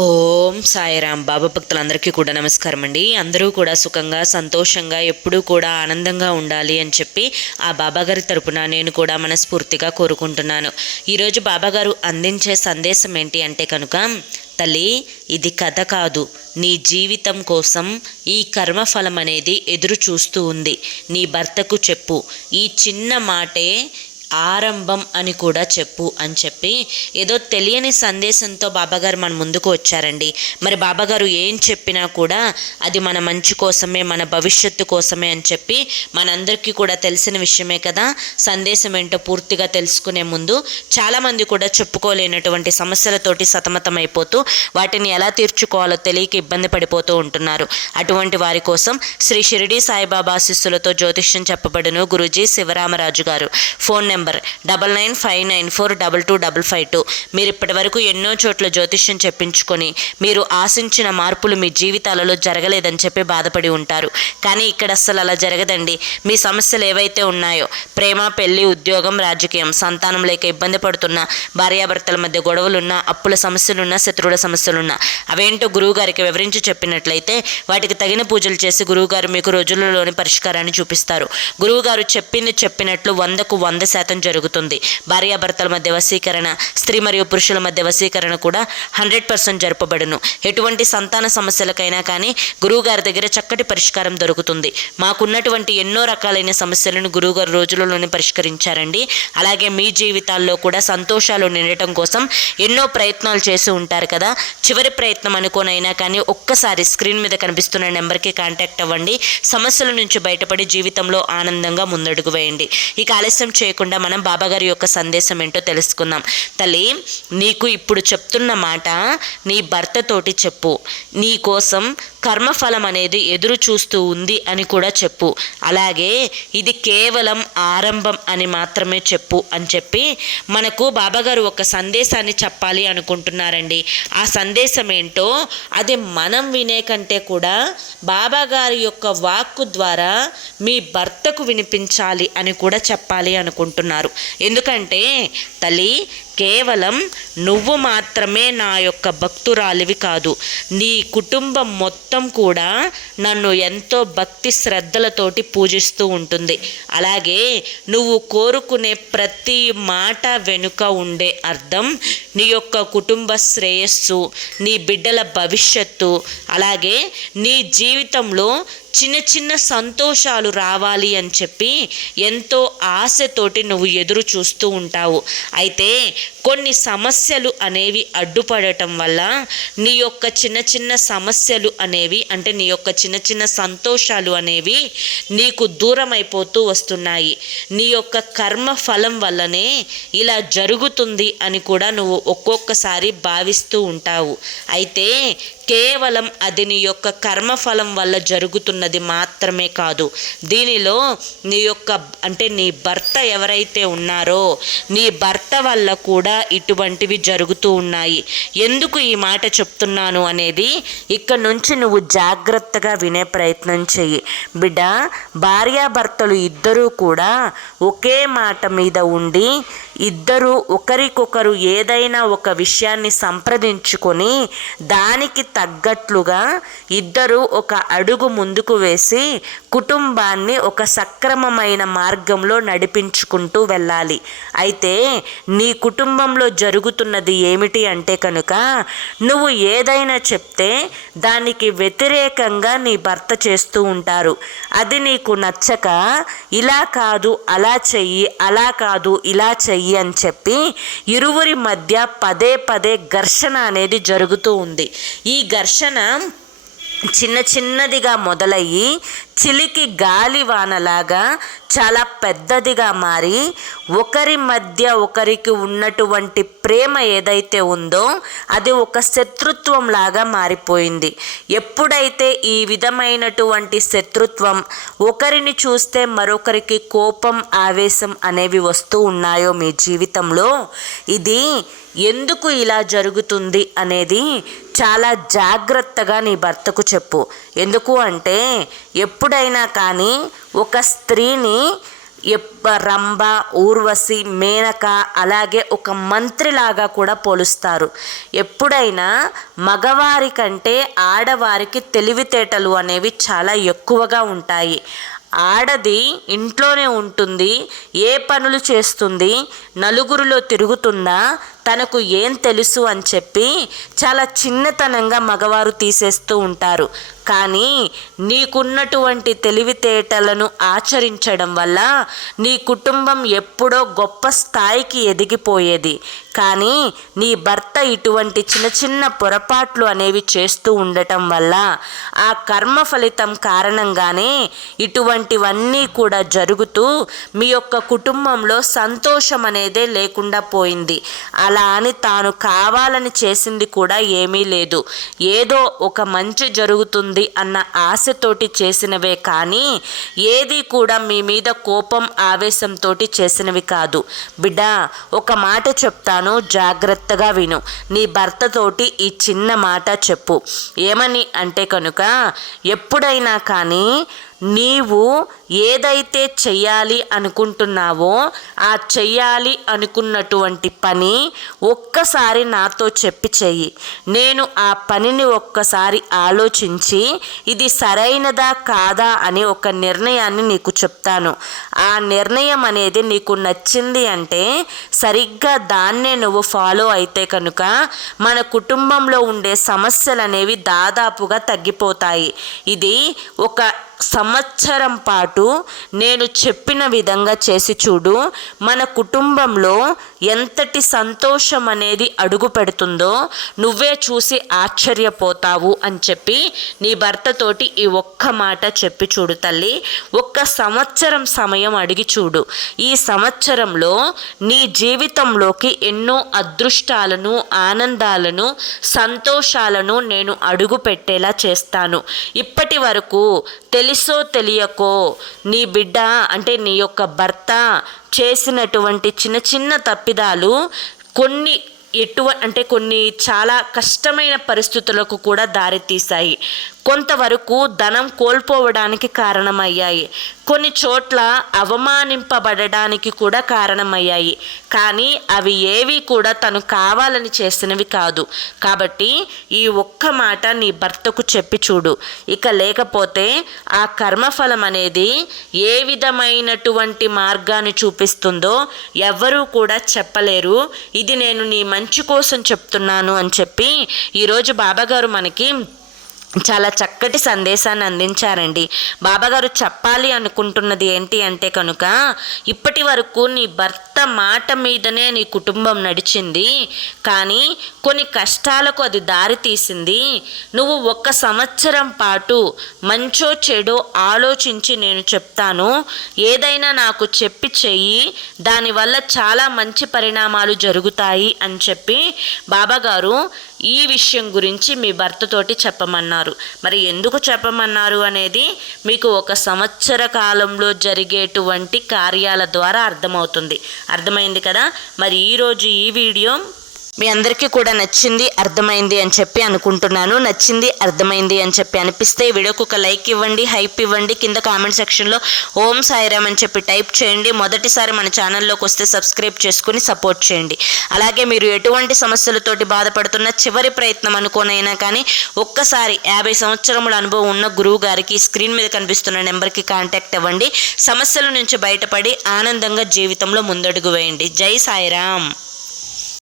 ఓం సాయిరామ్. బాబా భక్తులందరికీ కూడా నమస్కారం అండి. అందరూ కూడా సుఖంగా సంతోషంగా ఎప్పుడూ కూడా ఆనందంగా ఉండాలి అని చెప్పి ఆ బాబాగారి తరపున నేను కూడా మనస్ఫూర్తిగా కోరుకుంటున్నాను. ఈరోజు బాబాగారు అందించే సందేశం ఏంటి అంటే కనుక, తల్లి, ఇది కథ కాదు, నీ జీవితం కోసం ఈ కర్మఫలం అనేది ఎదురు చూస్తూ ఉంది. నీ భర్తకు చెప్పు, ఈ చిన్న మాటే ఆరంభం అని కూడా చెప్పు అని చెప్పి ఏదో తెలియని సందేశంతో బాబాగారు మన ముందుకు వచ్చారండి. మరి బాబాగారు ఏం చెప్పినా కూడా అది మన మంచి కోసమే, మన భవిష్యత్తు కోసమే అని చెప్పి మనందరికీ కూడా తెలిసిన విషయమే కదా. సందేశం ఏంటో పూర్తిగా తెలుసుకునే ముందు చాలామంది కూడా చెప్పుకోలేనటువంటి సమస్యలతోటి సతమతమైపోతూ వాటిని ఎలా తీర్చుకోవాలో తెలియక ఇబ్బంది పడిపోతూ ఉంటున్నారు. అటువంటి వారి కోసం శ్రీ షిరిడి సాయిబాబా ఆశీస్సులతో జ్యోతిష్యం చెప్పబడును గురూజీ శివరామరాజు గారు. Phone number 9959422252. మీరు ఇప్పటి వరకు ఎన్నో చోట్ల జ్యోతిష్యం చెప్పించుకొని మీరు ఆశించిన మార్పులు మీ జీవితాలలో జరగలేదని చెప్పి బాధపడి ఉంటారు. కానీ ఇక్కడ అస్సలు అలా జరగదండి. మీ సమస్యలు ఏవైతే ఉన్నాయో, ప్రేమ, పెళ్లి, ఉద్యోగం, రాజకీయం, సంతానం లేక ఇబ్బంది పడుతున్నా, భార్యాభర్తల మధ్య గొడవలున్నా, అప్పుల సమస్యలున్నా, శత్రువుల సమస్యలున్నా, అవేంటో గురువుగారికి వివరించి చెప్పినట్లయితే వాటికి తగిన పూజలు చేసి గురువుగారు మీకు రోజులలోని పరిష్కారాన్ని చూపిస్తారు. గురువుగారు చెప్పినట్లు 100% జరుగుతుంది. భార్యాభర్తల మధ్య వశీకరణ, స్త్రీ మరియు పురుషుల మధ్య వశీకరణ కూడా 100% జరపబడును. ఎటువంటి సంతాన సమస్యలకైనా కానీ గురువుగారి దగ్గర చక్కటి పరిష్కారం దొరుకుతుంది. మాకున్నటువంటి ఎన్నో రకాలైన సమస్యలను గురువుగారు రోజులలోనే పరిష్కరించారండి. అలాగే మీ జీవితాల్లో కూడా సంతోషాలు నిండటం కోసం ఎన్నో ప్రయత్నాలు చేసి ఉంటారు కదా. చివరి ప్రయత్నం అనుకోనైనా కానీ ఒక్కసారి స్క్రీన్ మీద కనిపిస్తున్న నెంబర్కి కాంటాక్ట్ అవ్వండి. సమస్యల నుంచి బయటపడి జీవితంలో ఆనందంగా ముందడుగు వేయండి. ఇక ఆలస్యం చేయకుండా మనం బాబాగారి యొక్క సందేశం ఏంటో తెలుసుకుందాం. తల్లి, నీకు ఇప్పుడు చెప్తున్న మాట నీ భర్తతోటి చెప్పు. నీ కోసం కర్మఫలం అనేది ఎదురు చూస్తూ ఉంది అని కూడా చెప్పు. అలాగే ఇది కేవలం ఆరంభం అని మాత్రమే చెప్పు అని చెప్పి మనకు బాబాగారు ఒక సందేశాన్ని చెప్పాలి అనుకుంటున్నారండి. ఆ సందేశం ఏంటో అది మనం వినే కంటే కూడా బాబాగారి యొక్క వాక్కు ద్వారా మీ భర్తకు వినిపించాలి అని కూడా చెప్పాలి అనుకుంటున్నారు. ఎందుకంటే తల్లి, కేవలం నువ్వు మాత్రమే నా యొక్క భక్తురాలివి కాదు, నీ కుటుంబం మొత్తం కూడా నన్ను ఎంతో భక్తి శ్రద్ధలతోటి పూజిస్తూ ఉంటుంది. అలాగే నువ్వు కోరుకునే ప్రతి మాట వెనుక ఉండే అర్థం నీ యొక్క కుటుంబ శ్రేయస్సు, నీ బిడ్డల భవిష్యత్తు, అలాగే నీ జీవితంలో చిన్న చిన్న సంతోషాలు రావాలి అని చెప్పి ఎంతో ఆశతోటి నువ్వు ఎదురు చూస్తూ ఉంటావు. అయితే కొన్ని సమస్యలు అనేవి అడ్డుపడటం వల్ల నీ యొక్క చిన్న చిన్న సమస్యలు అనేవి, అంటే నీ యొక్క చిన్న చిన్న సంతోషాలు అనేవి నీకు దూరం అయిపోతూ వస్తున్నాయి. నీ యొక్క కర్మ ఫలం వల్లనే ఇలా జరుగుతుంది అని కూడా నువ్వు ఒక్కొక్కసారి భావిస్తూ ఉంటావు. అయితే కేవలం అది నీ యొక్క కర్మఫలం వల్ల జరుగుతున్నది మాత్రమే కాదు. దీనిలో నీ యొక్క నీ భర్త ఎవరైతే ఉన్నారో నీ భర్త వల్ల కూడా ఇటువంటివి జరుగుతూ ఉన్నాయి. ఎందుకు ఈ మాట చెప్తున్నాను అనేది ఇక్కడ నుంచి నువ్వు జాగ్రత్తగా వినే ప్రయత్నం చెయ్యి. బిడ్డ, భార్యాభర్తలు ఇద్దరూ కూడా ఒకే మాట మీద ఉండి ఇద్దరూ ఒకరికొకరు ఏదైనా ఒక విషయాన్ని సంప్రదించుకొని దానికి తగ్గట్లుగా ఇద్దరూ ఒక అడుగు ముందుకు వేసి కుటుంబాన్ని ఒక సక్రమమైన మార్గంలో నడిపించుకుంటూ వెళ్ళాలి. అయితే నీ కుటుంబంలో జరుగుతున్నది ఏమిటి అంటే కనుక, నువ్వు ఏదైనా చెప్తే దానికి వ్యతిరేకంగా నీ భర్త చేస్తూ ఉంటారు. అది నీకు నచ్చక ఇలా కాదు అలా చెయ్యి, అలా కాదు ఇలా చెయ్యి అని చెప్పి ఇరువురి మధ్య పదే పదే ఘర్షణ అనేది జరుగుతూ ఉంది. ఈ ఘర్షణ చిన్నదిగా మొదలయ్యి చిలికి గాలివానలాగా చాలా పెద్దదిగా మారి ఒకరి మధ్య ఒకరికి ఉన్నటువంటి ప్రేమ ఏదైతే ఉందో అది ఒక శత్రుత్వం లాగా మారిపోయింది. ఎప్పుడైతే ఈ విధమైనటువంటి శత్రుత్వం, ఒకరిని చూస్తే మరొకరికి కోపం, ఆవేశం అనేవి వస్తూ ఉన్నాయో మీ జీవితంలో, ఇది ఎందుకు ఇలా జరుగుతుంది అనేది చాలా జాగ్రత్తగా నీ భర్తకు చెప్పు. ఎందుకు అంటే ఎప్పుడైనా కానీ ఒక స్త్రీని రంభ, ఊర్వశి, మేనక అలాగే ఒక మంత్రిలాగా కూడా పోలుస్తారు. ఎప్పుడైనా మగవారి కంటే ఆడవారికి తెలివితేటలు అనేవి చాలా ఎక్కువగా ఉంటాయి. ఆడది ఇంట్లోనే ఉంటుంది, ఏ పనులు చేస్తుంది, నలుగురిలో తిరుగుతుందా, తనకు ఏం తెలుసు అని చెప్పి చాలా చిన్నతనంగా మగవారు తీసేస్తూ ఉంటారు. కానీ నీకున్నటువంటి తెలివితేటలను ఆచరించడం వల్ల నీ కుటుంబం ఎప్పుడో గొప్ప స్థాయికి ఎదిగిపోయేది. కానీ నీ భర్త ఇటువంటి చిన్న చిన్న పొరపాట్లు అనేవి చేస్తూ ఉండటం వల్ల ఆ కర్మ ఫలితం కారణంగానే ఇటువంటివన్నీ కూడా జరుగుతూ మీ యొక్క కుటుంబంలో సంతోషం అనేదే లేకుండా పోయింది. అలా అని తాను కావాలని చేసింది కూడా ఏమీ లేదు. ఏదో ఒక మంచి జరుగుతుంది అన్న ఆశతోటి చేసినవే కానీ ఏది కూడా మీ మీద కోపం ఆవేశంతో చేసినవి కాదు. బిడ్డ, ఒక మాట చెప్తాను, జాగ్రత్తగా విను. నీ భర్తతోటి ఈ చిన్న మాట చెప్పు. ఏమని అంటే కనుక, ఎప్పుడైనా కానీ నీవు ఏదైతే చెయ్యాలి అనుకుంటున్నావో ఆ చెయ్యాలి అనుకున్నటువంటి పని ఒక్కసారి నాతో చెప్పి చెయ్యి. నేను ఆ పనిని ఒక్కసారి ఆలోచించి ఇది సరైనదా కాదా అని ఒక నిర్ణయాన్ని నీకు చెప్తాను. ఆ నిర్ణయం అనేది నీకు నచ్చింది అంటే సరిగ్గా దాన్నే నువ్వు ఫాలో అయితే కనుక మన కుటుంబంలో ఉండే సమస్యలు అనేవి దాదాపుగా తగ్గిపోతాయి. ఇది ఒక సంవత్సరం పాటు నేను చెప్పిన విధంగా చేసి చూడు. మన కుటుంబంలో ఎంతటి సంతోషం అనేది అడుగు పెడుతుందో నువ్వే చూసి ఆశ్చర్యపోతావు అని చెప్పి నీ భర్తతోటి ఈ ఒక్క మాట చెప్పి చూడు తల్లి. ఒక్క సంవత్సరం సమయం అడిగి చూడు. ఈ సంవత్సరంలో నీ జీవితంలోకి ఎన్నో అదృష్టాలను, ఆనందాలను, సంతోషాలను నేను అడుగు పెట్టేలా చేస్తాను. ఇప్పటి వరకు తెలుసో తెలియకో నీ బిడ్డ అంటే నీ యొక్క భర్త చేసినటువంటి చిన్న చిన్న తప్పిదాలు కొన్ని చాలా కష్టమైన పరిస్థితులకు కూడా దారితీశాయి. కొంతవరకు ధనం కోల్పోవడానికి కారణమయ్యాయి. కొన్ని చోట్ల అవమానింపబడడానికి కూడా కారణమయ్యాయి. కానీ అవి ఏవి కూడా తను కావాలని చేసినవి కాదు. కాబట్టి ఈ ఒక్క మాట నీ భర్తకు చెప్పి చూడు. ఇక లేకపోతే ఆ కర్మఫలం అనేది ఏ విధమైనటువంటి మార్గాన్ని చూపిస్తుందో ఎవ్వరూ కూడా చెప్పలేరు. ఇది నేను నీ మంచి కోసం చెప్తున్నాను అని చెప్పి ఈరోజు బాబాగారు మనకి చాలా చక్కటి సందేశాన్ని అందించారండి. బాబాగారు చెప్పాలి అనుకుంటున్నది ఏంటి అంటే కనుక, ఇప్పటి వరకు నీ భర్త మాట మీదనే నీ కుటుంబం నడిచింది, కానీ కొన్ని కష్టాలకు అది దారి తీసింది. నువ్వు 1 సంవత్సరం పాటు మంచో చెడో ఆలోచించి నేను చెప్తాను, ఏదైనా నాకు చెప్పి చెయ్యి, దానివల్ల చాలా మంచి పరిణామాలు జరుగుతాయి అని చెప్పి బాబాగారు ఈ విషయం గురించి మీ భర్తతోటి చెప్పమన్నారు. మరి ఎందుకు చెప్పమన్నారు అనేది మీకు 1 సంవత్సర కాలంలో జరిగేటువంటి కార్యాల ద్వారా అర్థమైంది కదా. మరి ఈరోజు ఈ వీడియో మీ అందరికీ కూడా నచ్చింది, అర్థమైంది అని చెప్పి అనుకుంటున్నాను. నచ్చింది, అర్థమైంది అని చెప్పి అనిపిస్తే ఈ వీడియోకి ఒక లైక్ ఇవ్వండి, హైప్ ఇవ్వండి. కింద కామెంట్ సెక్షన్లో ఓం సాయిరామ్ అని చెప్పి టైప్ చేయండి. మొదటిసారి మన ఛానల్లోకి వస్తే సబ్స్క్రైబ్ చేసుకుని సపోర్ట్ చేయండి. అలాగే మీరు ఎటువంటి సమస్యలతోటి బాధపడుతున్న చివరి ప్రయత్నం అనుకోనైనా కానీ ఒక్కసారి 50 సంవత్సరముల అనుభవం ఉన్న గురువు గారికి స్క్రీన్ మీద కనిపిస్తున్న నెంబర్కి కాంటాక్ట్ అవ్వండి. సమస్యల నుంచి బయటపడి ఆనందంగా జీవితంలో ముందడుగు వేయండి. జై సాయిరామ్.